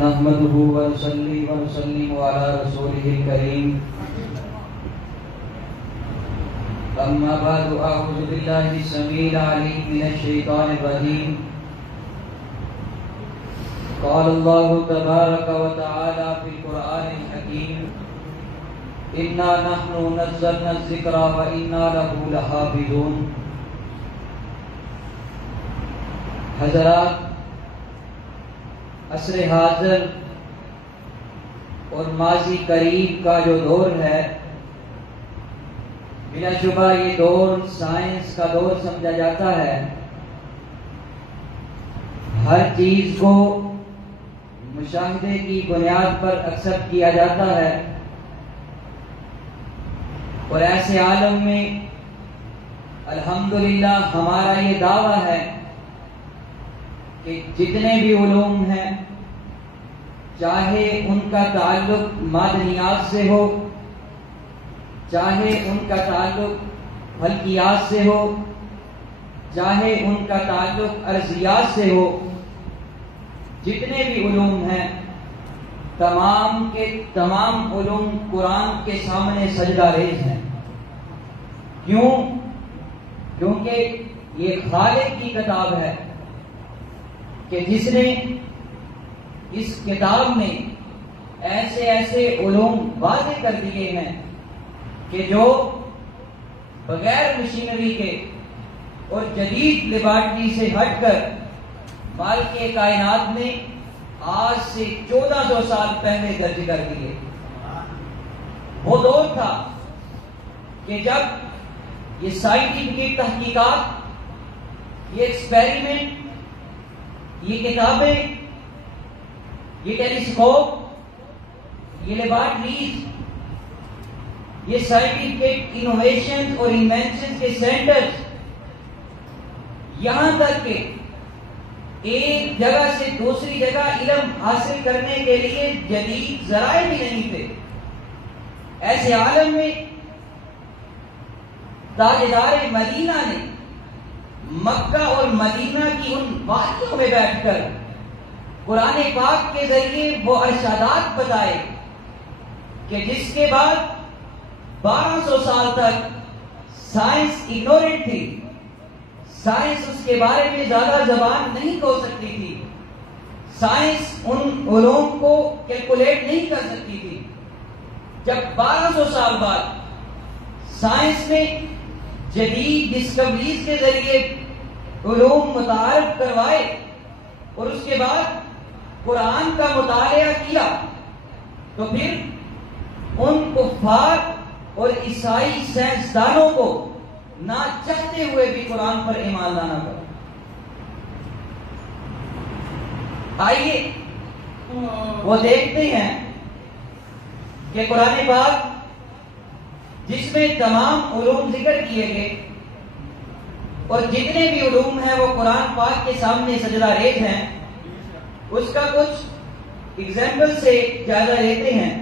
نحمده ونصلي ونسلم على رسوله الكريم أما بعد أعوذ بالله السميع العليم من الشيطان الرجيم قال الله تبارك وتعالى في القرآن الحكيم إنا نحن نزلنا الذكر وإنا له لحافظون. حضرات، عصر حاضر اور ماضی قریب کا جو دور ہے، بلا شبہ یہ دور سائنس کا دور سمجھا جاتا ہے. ہر چیز کو مشاہدے کی بنیاد پر ایکسپٹ کیا جاتا ہے، اور ایسے عالم میں الحمدللہ ہمارا یہ دعویٰ ہے کہ جتنے بھی علوم ہیں، چاہے ان کا تعلق معدنیات سے ہو، چاہے ان کا تعلق فلکیات سے ہو، چاہے ان کا تعلق ارضیات سے ہو، جتنے بھی علوم ہیں، تمام کے تمام علوم قرآن کے سامنے سجدہ ریز ہیں. کیوں؟ کیونکہ یہ خالق کی کتاب ہے کہ جس نے اس کتاب میں ایسے ایسے علوم واضح کر دیے ہیں کہ جو بغیر مشینری کے اور جدید لیبارٹری سے ہٹ کر مالک کائنات نے آج سے 1400 سال پہلے درج کر دیے. وہ دور تھا کہ جب یہ سائنٹیفک تحقیقات، یہ ایکسپیریمنٹ، یہ کتابیں، یہ ٹیلیسکوپ، یہ لیبارٹریز، یہ سائنٹیفک انوویشن اور انوینشن کے سینٹرز، یہاں تک کہ ایک جگہ سے دوسری جگہ علم حاصل کرنے کے لیے جدید ذرائع بھی نہیں تھے. ایسے عالم میں تاجدار مدینہ نے مکہ اور مدینہ کی ان وادیوں میں بیٹھ کر قرآن پاک کے ذریعے وہ ارشادات بتائے کہ جس کے بعد 1200 سال تک سائنس اگنورنٹ تھی. سائنس اس کے بارے میں زیادہ زبان نہیں کھول سکتی تھی. سائنس ان علوم کو کیلکولیٹ نہیں کر سکتی تھی. جب 1200 سال بعد سائنس نے جدید ڈسکوریز کے ذریعے علوم متعارف کروائے اور اس کے بعد قرآن کا مطالعہ کیا، تو پھر ان کفار اور عیسائی سائنسدانوں کو نہ چاہتے ہوئے بھی قرآن پر ایمان لانا پڑا. آئیے وہ دیکھتے ہیں کہ قرآن پاک جس میں تمام علوم ذکر کیے گئے اور جتنے بھی علوم ہیں وہ قرآن پاک کے سامنے سجدہ ریز ہیں، اس کا کچھ ایگزامپل سے جائزہ لیتے ہیں.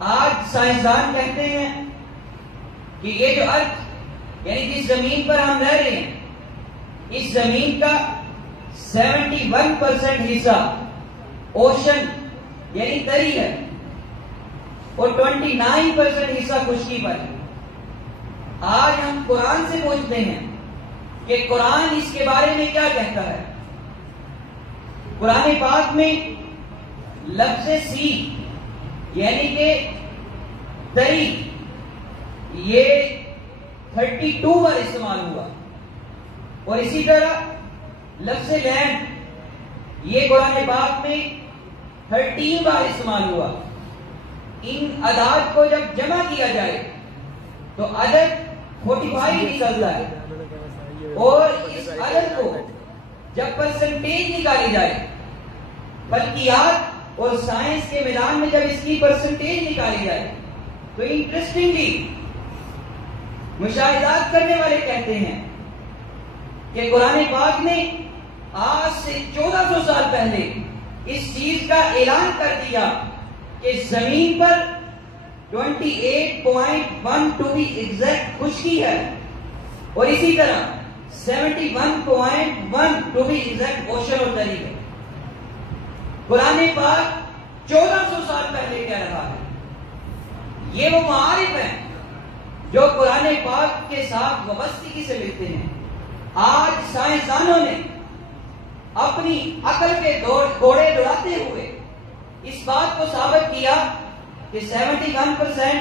آج سائنسدان کہتے ہیں کہ یہ جو ارتھ یعنی جس زمین پر ہم رہ رہے ہیں، اس زمین کا 71% حصہ اوشن یعنی تری ہے اور 29% حصہ خشکی پر ہے. آج ہم قرآن سے پوچھتے ہیں کہ قرآن اس کے بارے میں کیا کہتا ہے. قرآن پاک میں لفظ سی یعنی کہ تری یہ 32 بار استعمال ہوا، اور اسی طرح لفظ لینڈ یہ قرآن پاک میں 13 بار استعمال ہوا. ان اعداد کو جب جمع کیا جائے تو عدد 45 نکلتا ہے، اور اس عدد کو جب پرسنٹیج نکالی جائے، فلکیات اور سائنس کے میدان میں جب اس کی پرسنٹیج نکالی جائے، تو انٹرسٹنگلی مشاہدات کرنے والے کہتے ہیں کہ قرآن پاک نے آج سے 1400 سال پہلے اس چیز کا اعلان کر دیا کہ زمین پر 28.1 ٹو بی ایگزیکٹ خشکی ہے، اور اسی طرح 71.1 ٹو بی ایگزیکٹ اوشن اور تری ہے. قرآن پاک 1400 سال پہلے کہہ رہا ہے. یہ وہ معارف ہیں جو قرآن پاک کے ساتھ وابستگی سے ملتے ہیں. آج سائنسدانوں نے اپنی عقل کے گھوڑے دوڑاتے ہوئے اس بات کو ثابت کیا کہ 71%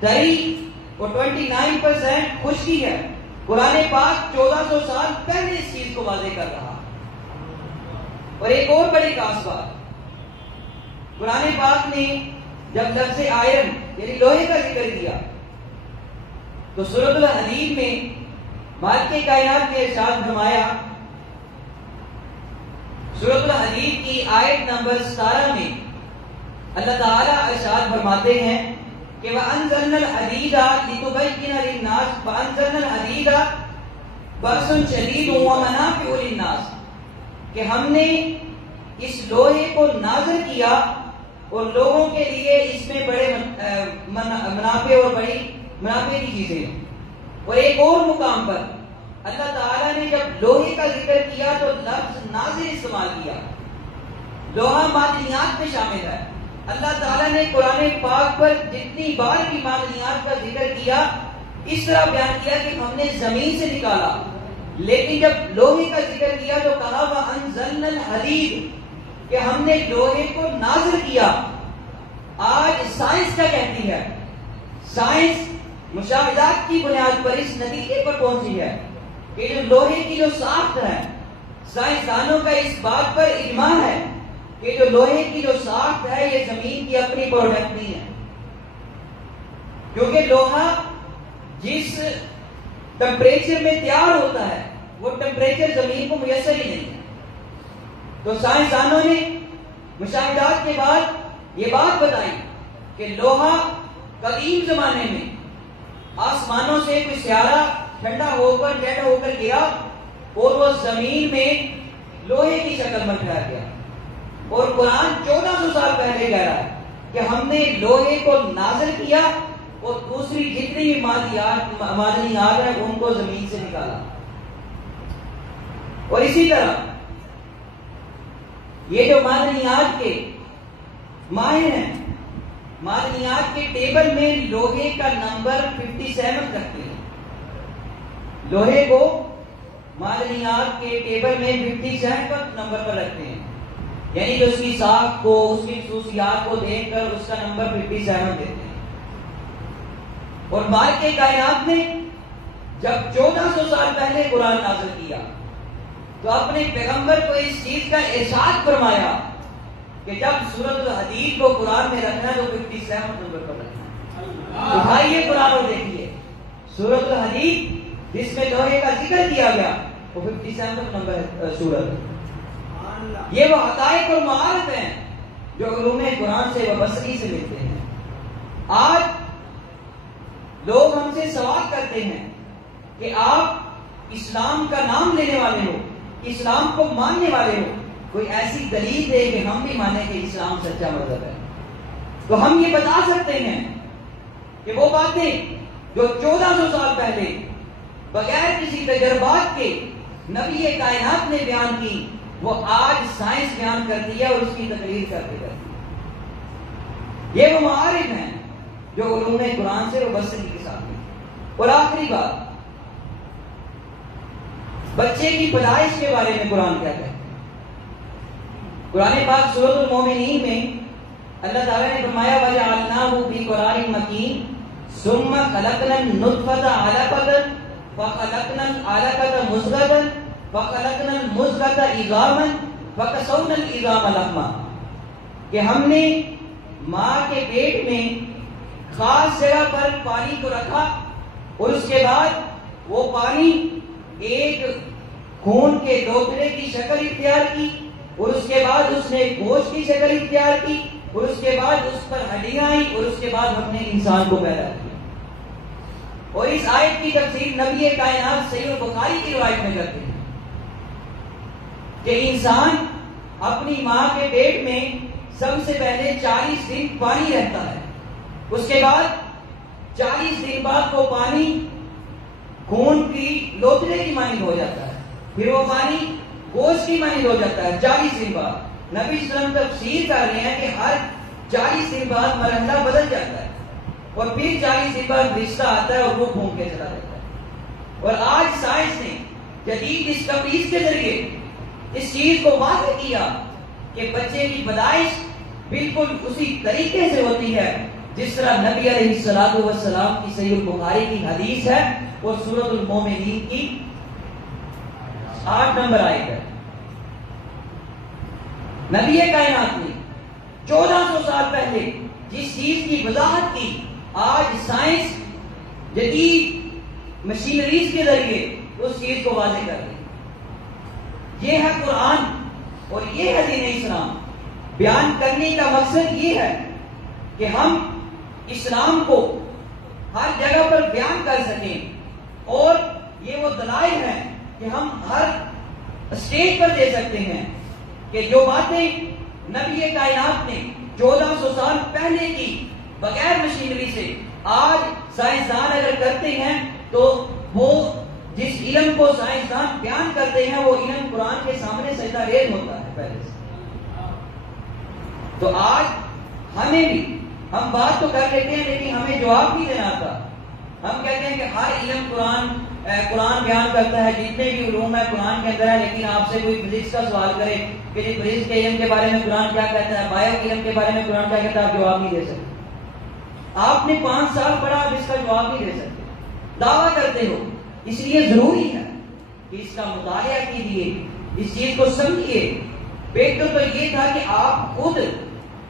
تری اور 29% خشکی ہے. قرآن پاک 1400 سال پہلے اس چیز کو واضح کر رہا. اور ایک اور بڑی خاص بات، قرآن پاک نے جب لفظ آئرن یعنی لوہے کا ذکر کیا تو سورۃ الحدید میں مالک کائنات نے ارشاد فرمایا، سورۃ الحدید کی آیت نمبر 17 میں اللہ تعالیٰ ارشاد فرماتے ہیں کہ وَأَنزَلْنَا الْحَدِيدَ لِتُبَيِّنَ لِلنَّاسِ وَأَنزَلْنَا الْحَدِيدَ بَأْسٌ شَدِيدٌ وَمَنَافِعُ لِلنَّاسِ، کہ ہم نے اس لوہے کو نازل کیا اور لوگوں کے لیے اس میں بڑے منافع اور بڑی منافع کی چیزیں ہیں. اور ایک اور مقام پر اللہ تعالیٰ نے جب لوہے کا ذکر کیا تو لفظ نازل استعمال کیا. لوہا معدنیات میں شامل ہے. اللہ تعالیٰ نے قرآن پاک پر جتنی بار بھی معدنیات کا ذکر کیا اس طرح بیان کیا کہ ہم نے زمین سے نکالا، لیکن جب لوہے کا ذکر کیا تو کہا وَأَنزَلْنَا الْحَدِيدَ کہ ہم نے لوہے کو نازل کیا. آج سائنس کیا کہتی ہے؟ سائنس مشاہدات کی بنیاد پر اس نتیجے پر پہنچی ہے کہ جو لوہے کی جو ساخت ہے، سائنسدانوں کا اس بات پر اجماع ہے کہ جو لوہے کی جو ساخت ہے یہ زمین کی اپنی پروڈکٹ نہیں ہے، کیونکہ لوہا جس ٹمپریچر میں تیار ہوتا ہے وہ ٹمپریچر زمین کو میسر ہی نہیں ہے. تو سائنسدانوں نے مشاہدات کے بعد یہ بات بتائی کہ لوہا قدیم زمانے میں آسمانوں سے کوئی سیارہ ٹھنڈا ہو کر ڈیڈ ہو کر گرا اور وہ زمین میں لوہے کی شکل میں ٹھہر گیا. اور قرآن 1400 سال پہلے کہہ رہا ہے کہ ہم نے لوہے کو نازل کیا اور دوسری جتنی بھی معدنیات ہیں ان کو زمین سے نکالا. اور اسی طرح یہ جو معدنیات کے ماہر ہیں، معدنیات کے ٹیبل میں لوہے کا نمبر 57 رکھتے ہیں. لوہے کو معدنیات کے ٹیبل میں 57 نمبر پر رکھتے ہیں، یعنی جو اس کی ساخت کو، اس کی خصوصیات کو دیکھ کر اس کا نمبر 57 دیتے ہیں. اور مالک کائنات نے جب 1400 سال پہلے قرآن نازل کیا تو اپنے پیغمبر کو اس چیز کا ارشاد فرمایا کہ جب سورۃ الحدید کو قرآن میں رکھنا ہے تو 57 نمبر پر رکھنا ہے. اٹھائیے قرآن اور دیکھیے سورۃ الحدید جس میں لوہے کا ذکر کیا گیا وہ 57 نمبر ہے سورت. یہ وہ حقائق اور معارف ہیں جو علوم قرآن سے وابستگی سے ملتے ہیں. آج لوگ ہم سے سوال کرتے ہیں کہ آپ اسلام کا نام لینے والے ہو، اسلام کو ماننے والے ہو، کوئی ایسی دلیل دے کہ ہم بھی مانیں کہ اسلام سچا مذہب ہے. تو ہم یہ بتا سکتے ہیں کہ وہ باتیں جو 1400 سال پہلے بغیر کسی تجربات کے نبی کائنات نے بیان کی وہ آج سائنس بیان کرتی ہے اور اس کی تقریر کرتی ہے. یہ وہ معارف ہیں جو علوم قرآن سے وابستگی کے ساتھ ہیں. اور آخری بات، بچے کی پیدائش کے بارے میں قرآن کہتا ہے. قرآن پاک سورۃ المومنین میں اللہ تعالیٰ نے فرمایا وَجَعَلْنَاهُ فِي قَرَارٍ مَكِينٍ ثُمَّ خَلَقْنَا النُّطْفَةَ عَلَقَةً فَخَلَقْنَا الْعَلَقَةَ مُضْغَةً فَخَلَقْنَا الْمُضْغَةَ عِظَامًا فَكَسَوْنَا الْعِظَامَ لَحْمًا، کہ ہم نے ماں کے پیٹ میں خاص جگہ پر پانی کو رکھا اور اس کے بعد وہ پانی ایک خون کے دوترے کی شکل اختیار کی اور اس کے بعد اس نے گوشت کی شکل اختیار کی اور اس کے بعد اس پر ہڈیاں آئیں اور اس کے بعد ہم نے انسان کو پیدا کیا. اور اس آیت کی تفسیر نبی کائنات صحیح بخاری کی روایت میں کرتے ہیں کہ انسان اپنی ماں کے پیٹ میں سب سے پہلے 40 دن پانی رہتا ہے، اس کے بعد 40 دن بعد وہ پانی خون کی لوتھڑے کی مانند ہو جاتا ہے، پھر وہ پانی گوشت کی مانند ہو جاتا ہے 40 دن بعد۔ نبی صلی اللہ علیہ وسلم تفسیر کر رہے ہیں کہ ہر 40 دن بعد مرحلہ بدل جاتا ہے، اور پھر 40 دن بعد رشتہ آتا ہے اور وہ گھوم کے چلا جاتا ہے۔ اور آج سائنس نے جدید ڈسکوریز کے ذریعے اس چیز کو واضح کیا کہ بچے کی پیدائش بالکل اسی طریقے سے ہوتی ہے جس طرح نبی علیہ السلام کی صحیح البخاری کی حدیث ہے اور سورۃ المومنین کی 8 نمبر آیت ہے۔ نبی کائنات نے 1400 سال پہلے جس چیز کی وضاحت کی، آج سائنس جدید مشینریز کے ذریعے اس چیز کو واضح کر رہی۔ یہ ہے قرآن اور یہ ہے دین اسلام۔ بیان کرنے کا مقصد یہ ہے کہ ہم اسلام کو ہر جگہ پر بیان کر سکیں، اور یہ وہ دلائل ہیں کہ ہم ہر اسٹیج پر دے سکتے ہیں کہ جو باتیں نبی کائنات نے 1400 سال پہلے کی بغیر مشینری سے آج سائنسدان اگر کرتے ہیں تو وہ جس علم کو سائنسدان بیان کرتے ہیں وہ علم قرآن کے سامنے سجدہ ریز ہوتا ہے پہلے سے۔ تو آج ہمیں بھی، ہم بات تو کر لیتے ہیں لیکن ہمیں جواب نہیں دینا آتا۔ ہم کہتے ہیں کہ ہر علم قرآن بیان کرتا ہے، جتنے بھی علوم ہے قرآن کے اندر ہے، لیکن آپ سے کوئی فزکس کا سوال کرے کہ جی فزکس کے علم کے بارے میں قرآن کیا کہتا ہے، بایو کے علم کے بارے میں قرآن کیا کہتا ہے، آپ جواب نہیں دے سکتے۔ آپ نے 5 سال پڑھا، آپ اس کا جواب نہیں دے سکتے، دعویٰ کرتے ہو۔ اس لیے ضروری ہے کہ اس کا مطالعہ کیجیے، اس چیز کو سمجھیے۔ بہتر تو یہ تھا کہ آپ خود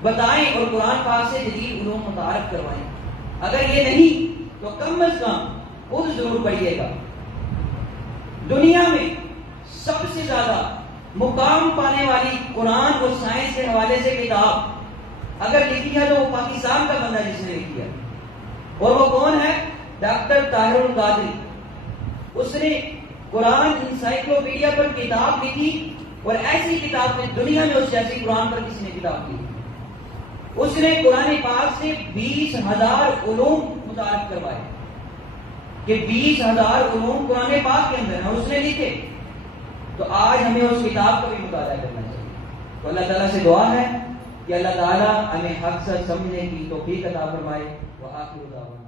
بتائیں اور قرآن پاک سے جدید علوم متعارف کروائیں۔ اگر یہ نہیں تو کم از کم خود ضرور پڑھیے گا۔ دنیا میں سب سے زیادہ مقام پانے والی قرآن اور سائنس کے حوالے سے کتاب اگر لکھی ہے تو وہ پاکستان کا بندہ جس نے لکھی ہے، اور وہ کون ہے؟ ڈاکٹر طاہر القادری۔ اس نے قرآن انسائکلوپیڈیا پر کتاب لکھی، اور ایسی کتاب میں دنیا میں اس جیسی قرآن پر کسی نے کتاب کی۔ اس نے قرآن پاک سے 20,000 علوم متعارف کروائے کہ 20,000 علوم قرآن پاک کے اندر ہیں، اس نے لکھے۔ تو آج ہمیں اس کتاب کا بھی مطالعہ کرنا چاہیے۔ تو اللہ تعالیٰ سے دعا ہے کہ اللہ تعالیٰ ہمیں حق سچ سمجھنے کی توفیق عطا فرمائے۔ وآخر دعوانا